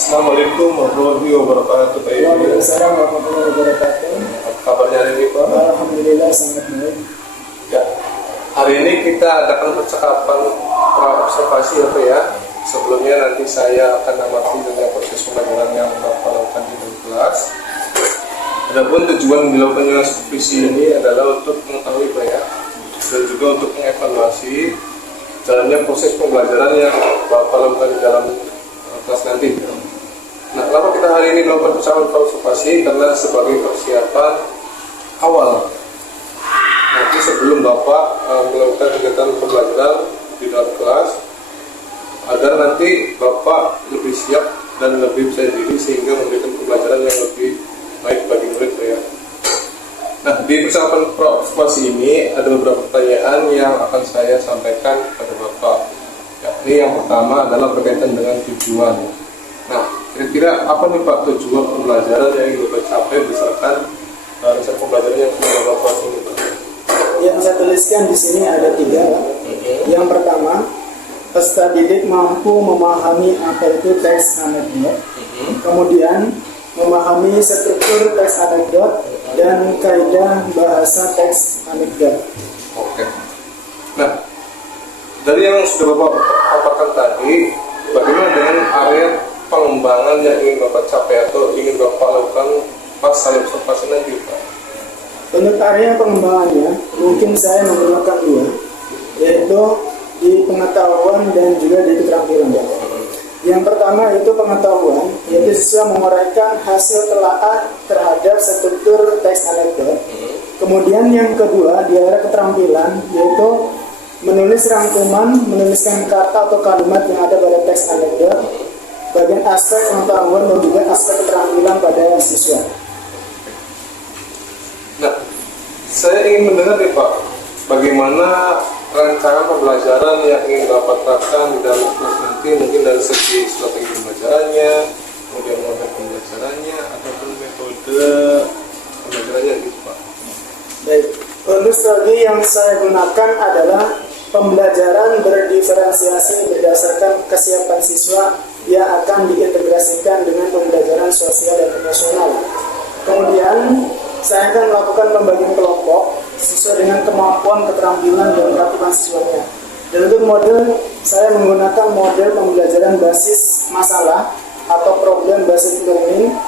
Assalamualaikum warahmatullahi wabarakatuh. Waalaikumsalam warahmatullahi wabarakatuh. Kabarnya hari ini Pak? Alhamdulillah sangat baik. Ya, hari ini kita adakan percakapan observasi ya Pak ya. Sebelumnya nanti saya akan amati dengan proses pembelajaran yang Bapak lakukan di dalam kelas. Adapun tujuan dilakukannya supervisi ini adalah untuk mengetahui Pak ya, dan juga untuk mengevaluasi jalannya proses pembelajaran yang Bapak lakukan di dalam kelas nanti. Nah, kenapa kita hari ini melakukan percakapan observasi? Karena sebagai persiapan awal nanti sebelum Bapak melakukan kegiatan pembelajaran di dalam kelas, agar nanti Bapak lebih siap dan lebih percaya diri sehingga memberikan pembelajaran yang lebih baik bagi murid ya. Nah, di percakapan observasi ini ada beberapa pertanyaan yang akan saya sampaikan kepada Bapak. Yakni yang pertama adalah berkaitan dengan tujuan. Nah, kira-kira apa nih Pak tujuan pembelajaran yang ingin Bapak capai berdasarkan rencana pembelajaran yang sudah Bapak ini Pak? Yang saya tuliskan di sini ada 3. Yang pertama, peserta didik mampu memahami apa itu teks anekdot. Kemudian memahami struktur teks anekdot dan kaidah bahasa teks anekdot. Oke. Nah, dari yang sudah Bapak paparkan tadi, bagaimana dengan area pengembangan yang ingin Bapak capai atau ingin Bapak lakukan pas saya observasi nanti Pak? Untuk area pengembangannya, mungkin saya menggunakan 2, yaitu di pengetahuan dan juga di keterampilan. Yang pertama itu pengetahuan, yaitu siswa menguraikan hasil telaah terhadap struktur teks anekdot. Kemudian yang kedua di area keterampilan, yaitu menulis rangkuman, menuliskan kata atau kalimat yang ada pada teks anekdot, bagian aspek pengetahuan dan juga aspek keterampilan pada siswa. Nah, saya ingin mendengar nih Pak, bagaimana rancangan pembelajaran yang ingin Bapak terapkan di dalam kelas nanti, mungkin dari segi strategi pembelajarannya, kemudian model pembelajarannya, ataupun metode pembelajarannya gitu Pak. Baik, untuk strategi yang saya gunakan adalah pembelajaran berdiferensiasi berdasarkan kesiapan siswa yang akan diintegrasikan dengan pembelajaran sosial dan emosional. Kemudian saya akan melakukan pembagian kelompok sesuai dengan kemampuan, keterampilan, dan keaktifan siswanya. Dan untuk model, saya menggunakan model pembelajaran basis masalah atau problem based learning.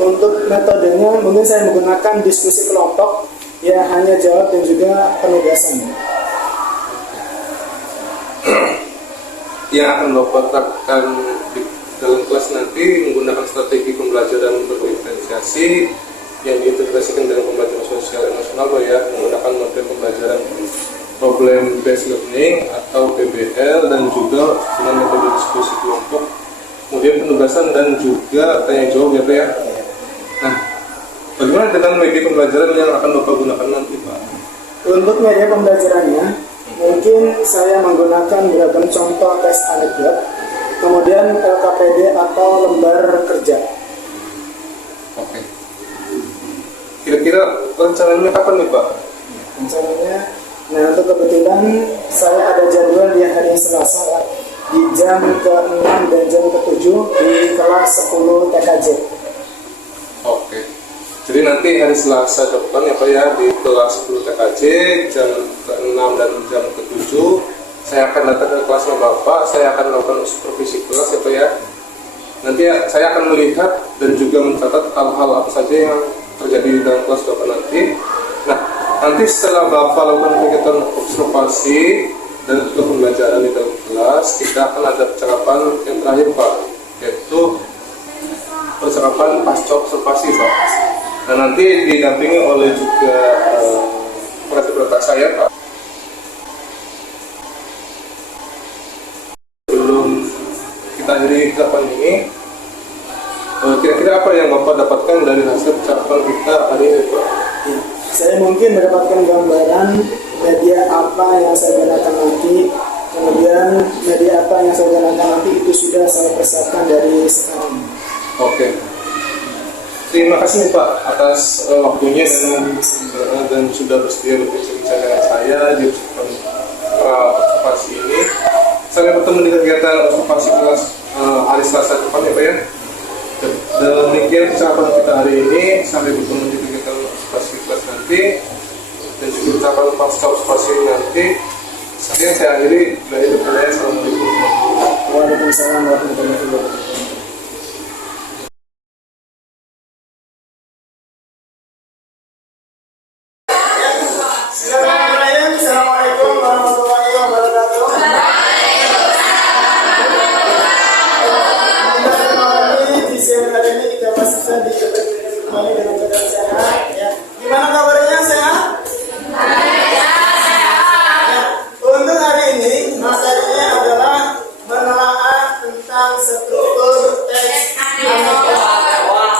Untuk metodenya, mungkin saya menggunakan diskusi kelompok, ya hanya jawab dan juga penugasan. Yang akan Bapak terapkan di dalam kelas nanti menggunakan strategi pembelajaran berdiferensiasi yang diintegrasikan dengan pembelajaran sosial emosional ya, menggunakan model pembelajaran problem based learning atau PBL, dan juga dengan metode diskusi kelompok, kemudian penugasan dan juga tanya jawab ya Pak ya. Nah, bagaimana dengan media pembelajaran yang akan Bapak gunakan nanti Pak? Untuk media pembelajarannya, mungkin saya menggunakan beragam contoh teks anekdot, kemudian LKPD atau lembar kerja. Oke. Kira-kira rencananya kapan nih Pak? Rencananya, nah untuk kebetulan saya ada jadwal di hari Selasa di jam ke-6 dan jam ke-7 di kelas 10 TKJ. Oke. Jadi nanti hari Selasa depan ya Pak ya, di kelas 10 TKJ jam ke-6 dan jam ke-7 saya akan datang ke kelas Bapak, saya akan melakukan supervisi kelas ya Pak ya. Nanti saya akan melihat dan juga mencatat hal-hal apa saja yang terjadi di dalam kelas Bapak nanti. Nah, nanti setelah Bapak lakukan kegiatan observasi dan juga pembelajaran di dalam kelas, kita akan ada percakapan yang terakhir Pak, yaitu percakapan pasca observasi Pak. Nah, nanti didampingi oleh juga perhatian saya Pak. Sebelum kita akhiri percakapan ini, kira-kira apa yang Bapak dapatkan dari hasil percakapan kita hari ini Pak? Ya, saya mungkin mendapatkan gambaran media apa yang saya gunakan nanti, kemudian media apa yang saya gunakan nanti itu sudah saya persiapkan dari sekarang. Oke. Terima kasih Pak atas waktunya dan sudah bersedia berbincang dengan saya di observasi ini. Sampai bertemu di kegiatan observasi kelas hari Selasa depan ya Pak ya. Demikian ucapan kita hari ini, sampai bertemu di kegiatan spasi kelas nanti dan juga ucapan pasca spasi nanti. Sekian saya akhiri. Assalamualaikum. Waalaikumsalam warahmatullahi wabarakatuh. Bismillahirrahmanirrahim. Assalamualaikum warahmatullahi wabarakatuh. Di siang hari ini kita masih di kembali dengan keadaan sehat. Ya. Gimana kabarnya, sehat? Ya. Untuk hari ini materinya adalah menelaah tentang struktur teks aneka.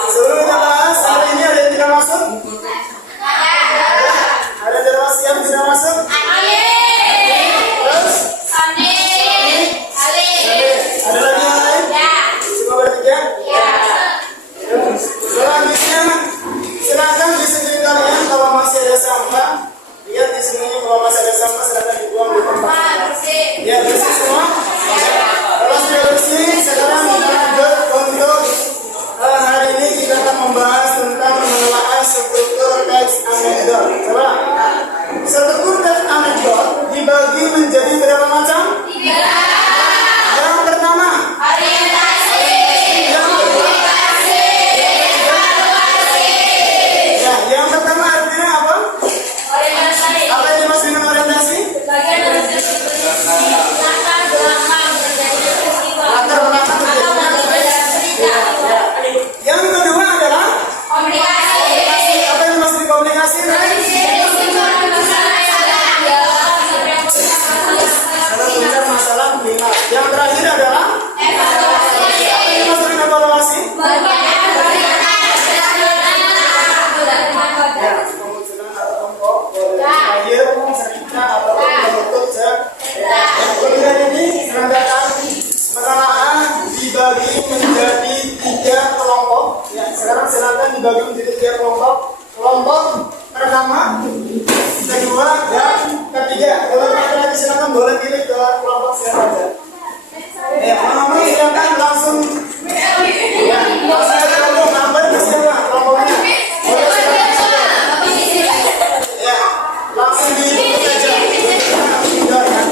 Sebelum kita bahas hari ini ada yang tidak masuk? Ada yang masih yang tidak masuk? Terus? Ada lagi yang lain? Cuma bertiga? Selanjutnya, silakan di sini kalian kalau masih ada sampah, lihat di sini kalau masih ada sampah silakan dibuang di tempat. Ya, bersih semua. Kalau sudah bersih, sekarang kita lanjut untuk hari ini kita akan membahas tentang menelaah struktur teks anekdot. Coba. Struktur teks anekdot dibagi menjadi berapa macam? Yang pertama, ya, yang pertama artinya apa? Apa yang dimaksud dengan orientasi? Latar belakang terjadinya. Ya. Yang kedua adalah apa yang dimaksud dengan komunikasi? Salah masalah melihat. Yang terakhir adalah apa yang dimaksud dengan evaluasi? Ya, kemunculan atau kelompok terakhir cerita atau penutup cerita. Kemudian ini menandakan menelaah dibagi menjadi 3 kelompok. Ya, sekarang silakan dibagi menjadi 3 kelompok. Kelompok pertama, kedua, dan ketiga. Kalau laki-laki silakan boleh pilih ke kelompok siapa saja. Ya, mama silakan langsung. Ya, langsung ke kelompok number ke siapa kelompoknya. Boleh silakan saja. Ya, langsung diikut saja. Ya, ya.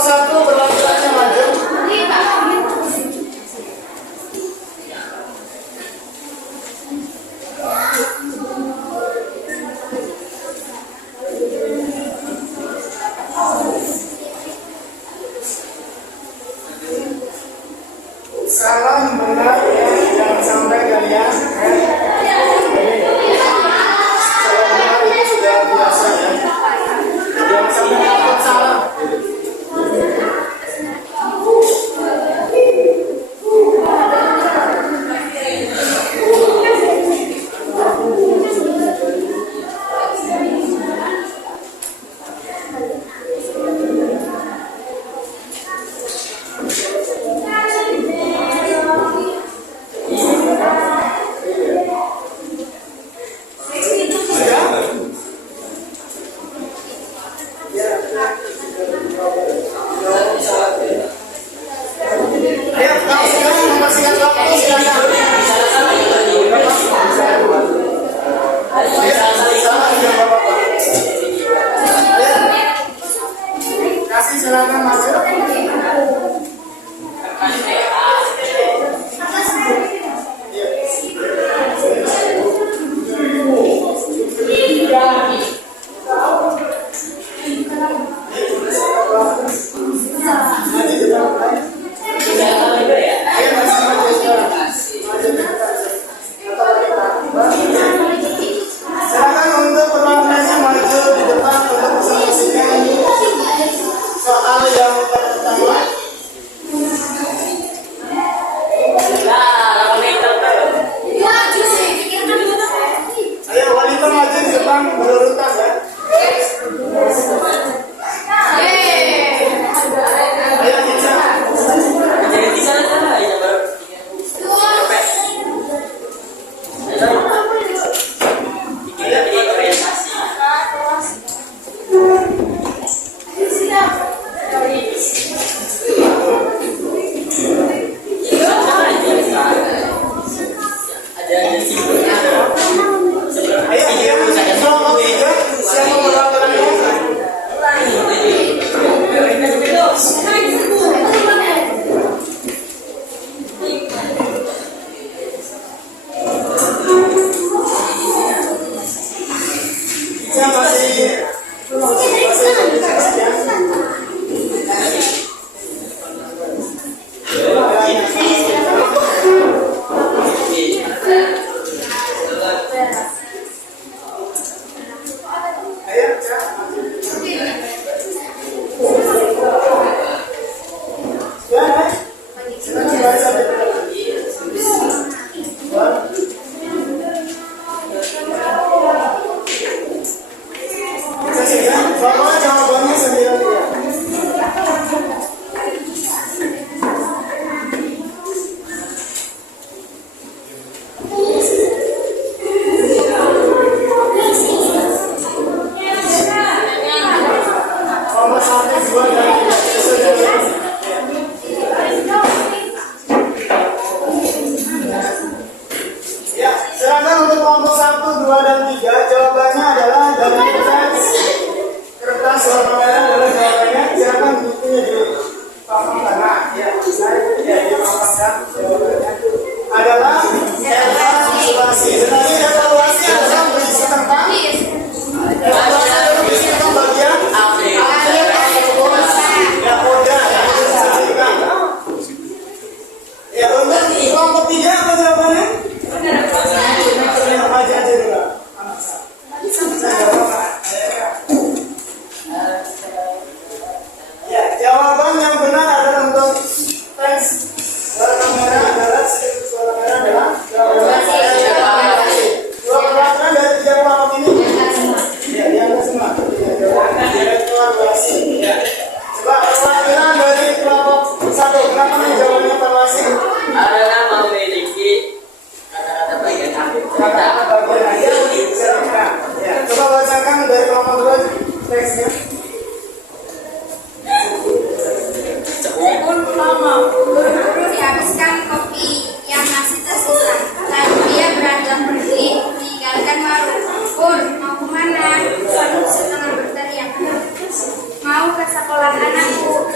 kelompok 1 perwakilannya maju. Salam benar ya, jangan sampai kalian salam benar itu sudah biasa ya. Jangan sampai dapat salah. Ayo, kalau sekarang mempersingkat waktu silakan. Kasih silakan masuk. Silakan untuk perwakilannya maju di depan untuk presentasikan soal yang pertama. Ayo wanita maju di depan berurutan ya. Ayo Cica. Ayo yang nomor 3 siapa perwakilannya? Cica masih ayo Cica. Ya, silakan baca. Bawa jawabannya sendiri ya. Nomor 1, 2, dan 3. Ya, silakan untuk kelompok 1, 2, dan 3. Jawabannya adalah dari kertas warna merah adalah jawabannya. Silakan bukunya di papan kanan. Ya, di papan jawabannya adalah evaluasi. Sebenarnya evaluasi adalah berisi tentang evaluasi adalah berisi tentang bagian akhir ataupun ya koda yang harus disajikan. Ya, untuk kelompok 3 apa jawabannya? Baca aja dulu. Ya, jawaban yang benar adalah untuk teks warna merah adalah jawabannya. Dua perwakilan dari 3 kelompok ini. Ya, diangkat semua. Evaluasi. Ya. Coba perwakilan dari kelompok 1, kenapa nih jawabannya evaluasi? Karena memiliki kata-kata bagian akhir. Kata-kata bagian akhir silakan. Ya, coba bacakan dari kelompok 2 teksnya. Buru-buru dihabiskan kopi yang masih tersisa. Lalu dia beranjak pergi, meninggalkan warung. Pur, mau kemana? Lalu setengah berteriak. Mau ke sekolah anakku.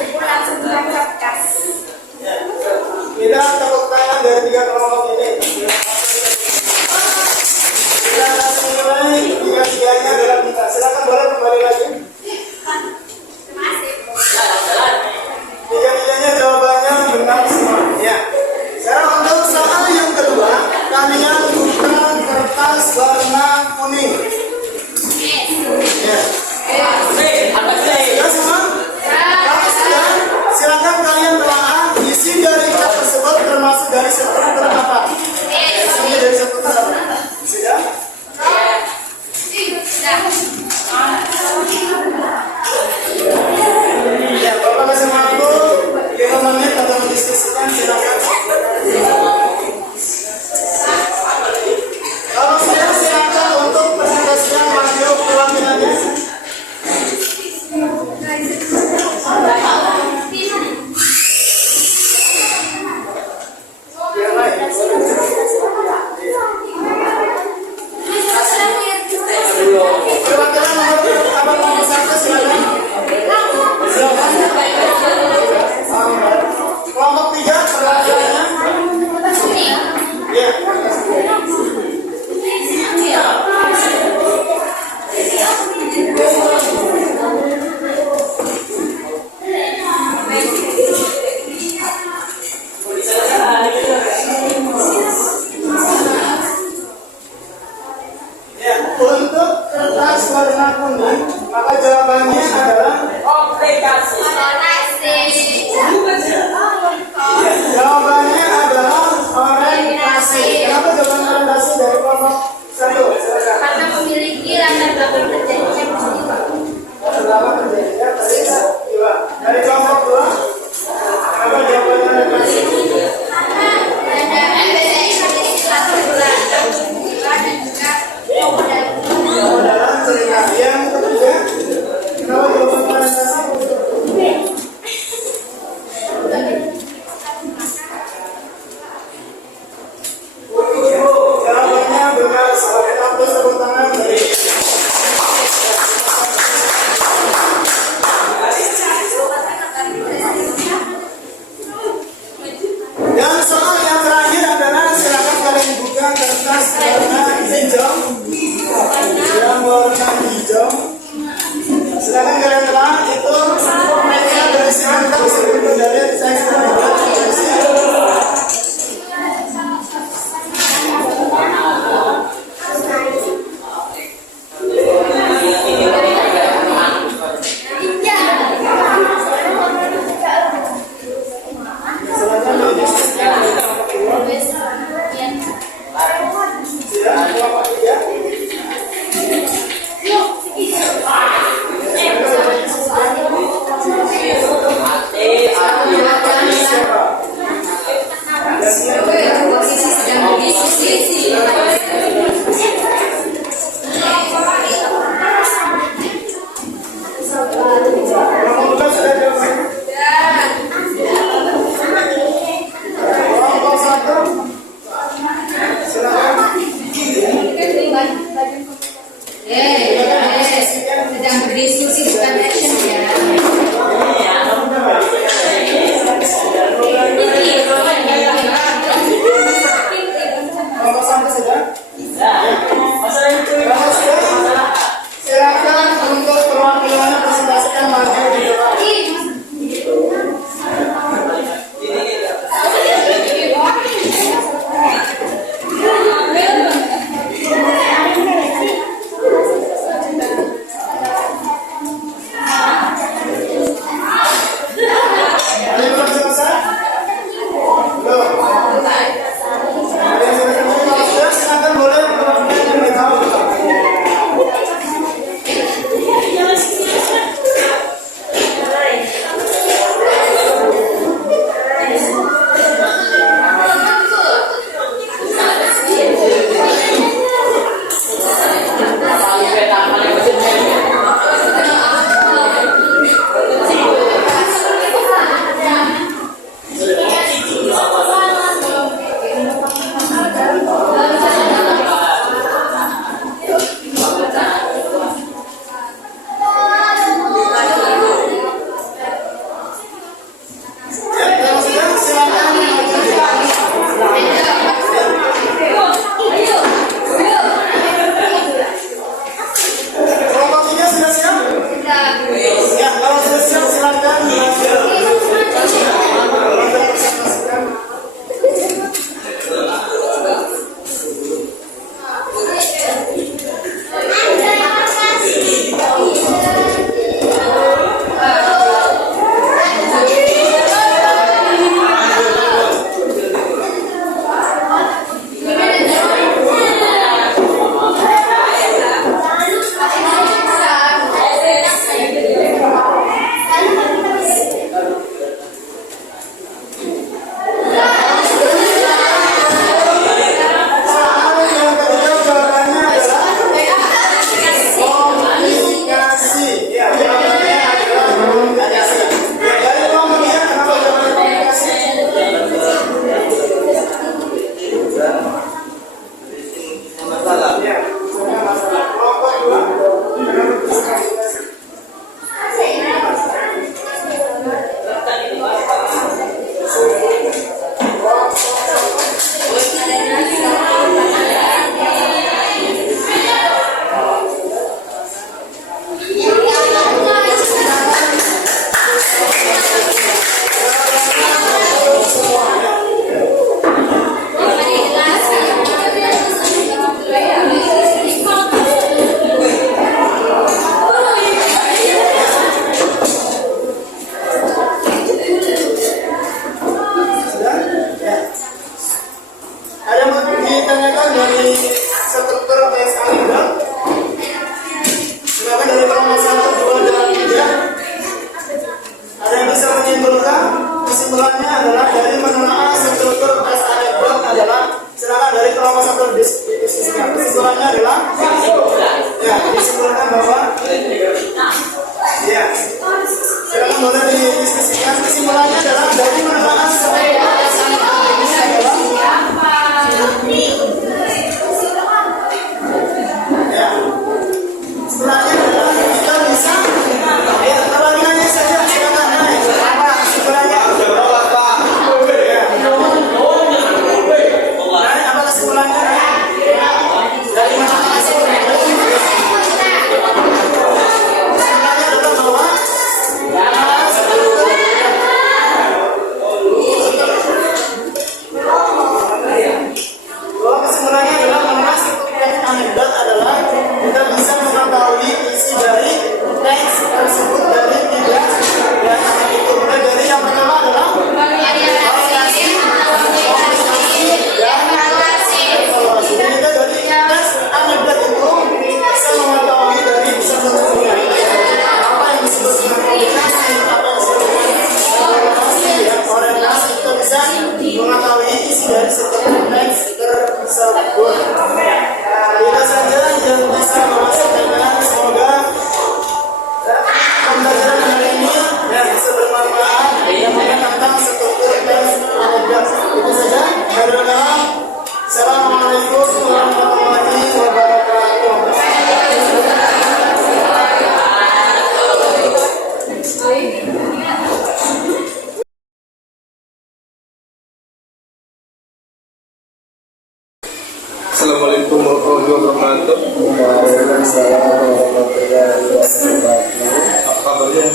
wabarakatuh. Waalaikumsalam warahmatullahi wabarakatuh. Apa kabarnya?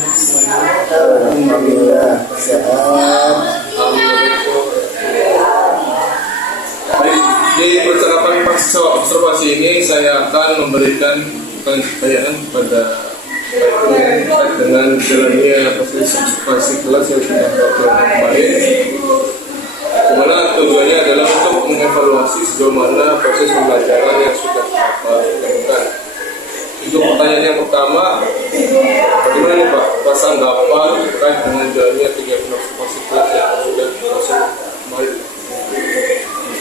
Alhamdulillah sehat. Baik, di percakapan pasca observasi ini saya akan memberikan pertanyaan kepada Baik dengan jalannya proses observasi kelas yang sudah dilakukan kemarin, dimana tujuannya adalah untuk mengevaluasi sejauh mana proses pembelajaran yang sudah dilakukan. Untuk pertanyaan yang pertama, bagaimana nih Pak tanggapan terkait dengan jalannya kegiatan observasi kelas yang sudah dilakukan kemarin?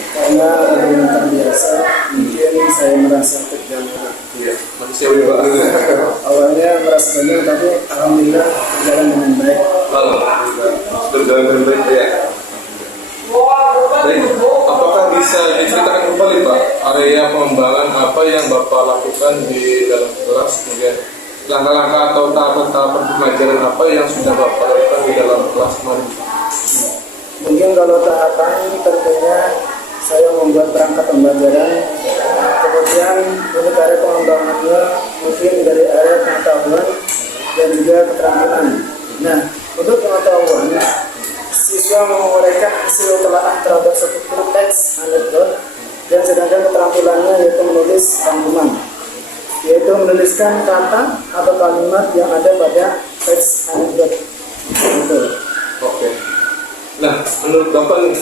Karena yang terbiasa, mungkin saya merasa tegang. Iya, manusia Pak. Awalnya merasa tegang, tapi alhamdulillah berjalan dengan baik. Alhamdulillah, berjalan dengan baik ya. Baik, apakah bisa diceritakan kembali Pak area pengembangan apa yang Bapak lakukan di dalam kelas, kemudian langkah-langkah atau tahapan-tahapan pembelajaran apa yang sudah Bapak lakukan di dalam kelas kemarin? Mungkin kalau tahapan tentunya saya membuat perangkat pembelajaran, kemudian untuk area pengembangannya mungkin dari area pengetahuan dan juga keterampilan. Nah, untuk pengetahuan, siswa menguraikan hasil telaah terhadap struktur teks anekdot, dan sedangkan keterampilannya yaitu menulis rangkuman, yaitu menuliskan kata atau kalimat yang ada pada teks anekdot. Betul. Oke. Nah, menurut Bapak nih,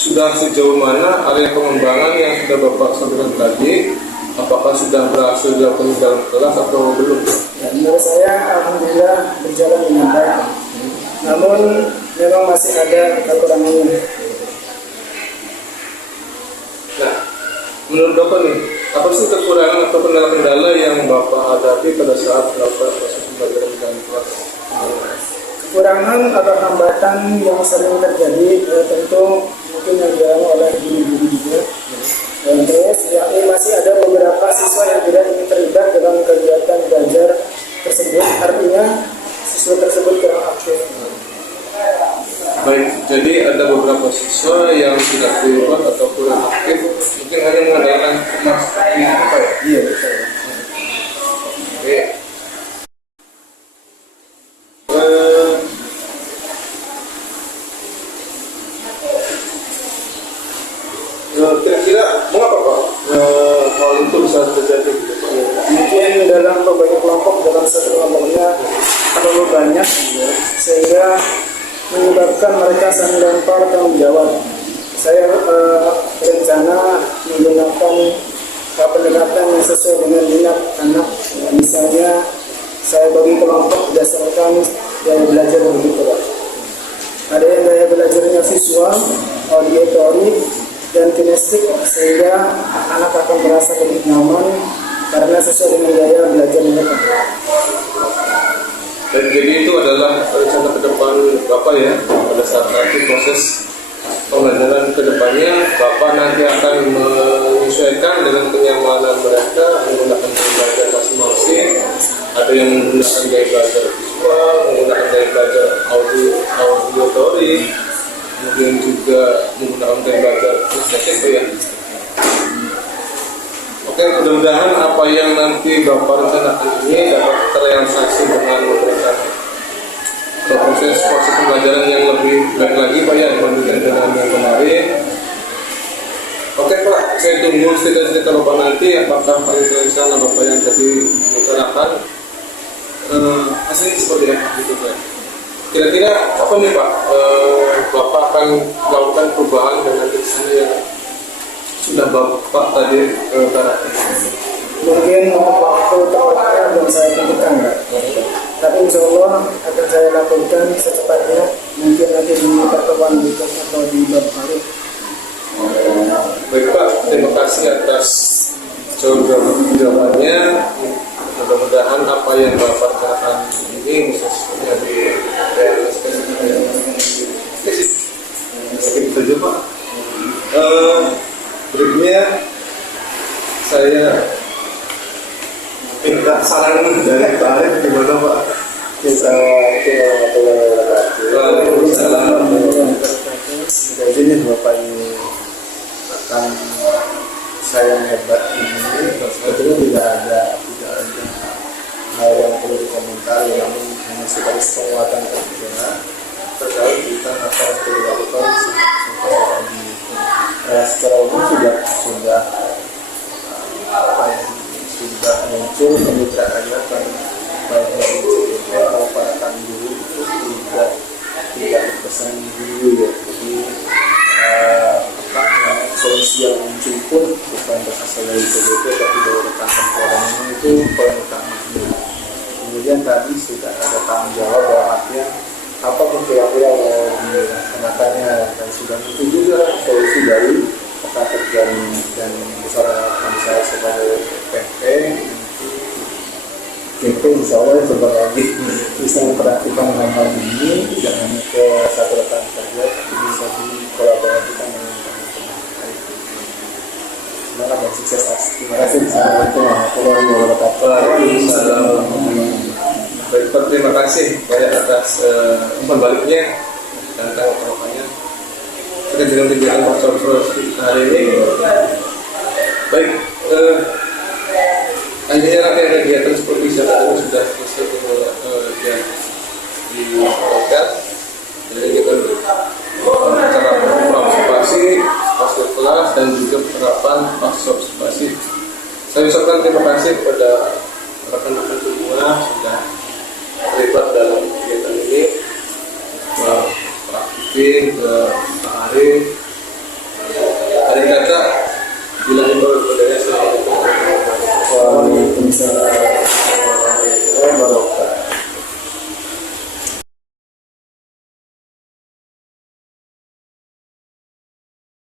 sudah sejauh mana area pengembangan yang sudah Bapak sampaikan tadi? Apakah sudah berhasil dilakukan di dalam kelas atau belum? Ya, menurut saya alhamdulillah berjalan dengan baik. Namun memang masih ada kekurangannya. Nah, menurut Bapak nih, apa sih kekurangan atau kendala-kendala yang Bapak hadapi pada saat melakukan proses pembelajaran di dalam kelas? Kekurangan atau hambatan yang sering terjadi tentu mungkin yang dialami oleh guru-guru juga. Dan terus yakni masih ada beberapa siswa yang tidak ingin terlibat dalam kegiatan belajar tersebut, artinya siswa tersebut kurang aktif. Baik, jadi ada beberapa siswa yang tidak terlibat atau kurang aktif, mungkin hanya mengandalkan mas apa ya? Iya betul. Oke. Kira-kira mengapa Pak hal itu bisa terjadi? Mungkin dalam berbagai kelompok, dalam satu kelompoknya terlalu banyak, sehingga menyebabkan mereka saling lempar tanggung jawab. Saya berencana menggunakan pendekatan yang sesuai dengan minat anak. Misalnya saya bagi kelompok berdasarkan gaya belajar begitu. Ada yang gaya belajarnya visual, auditory, dan kinestik, sehingga anak akan merasa lebih nyaman karena sesuai dengan gaya belajar mereka. Dan jadi itu adalah rencana ke depan Bapak ya, pada saat nanti proses pembelajaran ke depannya Bapak nanti akan menyesuaikan dengan kenyamanan mereka menggunakan gaya belajar masing-masing. Ada yang menggunakan gaya belajar visual, menggunakan gaya belajar auditory, kemudian juga menggunakan gaya belajar kinestik ya. Oke, mudah-mudahan apa yang nanti Bapak rencanakan ini dapat terrealisasi dengan memberikan proses pembelajaran yang lebih baik lagi Pak ya dibandingkan dengan yang kemarin. Oke Pak, saya tunggu cerita-cerita Bapak nanti apakah rencana Bapak yang tadi bicarakan hasilnya seperti apa gitu Pak. Kira-kira apa nih Pak, Bapak akan melakukan perubahan dengan rencana yang sudah Bapak tadi utarakan? Mungkin waktu tepatnya belum saya tentukan, tapi insya Allah akan saya lakukan secepatnya, mungkin nanti di pertemuan berikutnya atau di bab baru. Baik Pak, terima kasih atas jawabannya. Mudah-mudahan apa yang Bapak katakan ini bisa semuanya direalisasikan. Sekian saja Pak. Berikutnya saya minta saran dari Pak Arif gimana Pak? Assalamualaikum warahmatullahi wabarakatuh. Waalaikumsalam. Jadi Bapak ini akan saya yang hebat ini secara umum sudah apa ya, sudah muncul kemitraannya kan, baik dari CPP maupun para guru itu tidak berpesan dulu ya. Jadi solusi yang muncul pun bukan berasal dari CPP tapi dari rekan-rekan Polanya itu poin utamanya. Kemudian tadi sudah ada tanggung jawab dalam artian apa pun kira-kira mau dilaksanakannya, dan sudah muncul juga solusi dari rekan kerja dan besar saya sebagai PP insya Allah sebentar lagi bisa memperhatikan hal ini, tidak hanya ke satu rekan saja tapi bisa dikolaborasikan dengan teman-teman lain. Semoga dan sukses. Terima kasih. Assalamualaikum warahmatullahi wabarakatuh. Baik, terima kasih banyak atas umpan baliknya dan tanggapannya terkait dengan kegiatan workshop hari ini. Baik, akhirnya rangkaian kegiatan seperti wisata ini sudah selesai di podcast. Jadi kita cara observasi pasca kelas dan juga penerapan pasca observasi. Saya ucapkan terima kasih kepada rekan-rekan semua sudah terlibat dalam kegiatan ini. Pak Akifin, Pak Arif, Adik Kaca, bilang itu berbeda. Waalaikumsalam.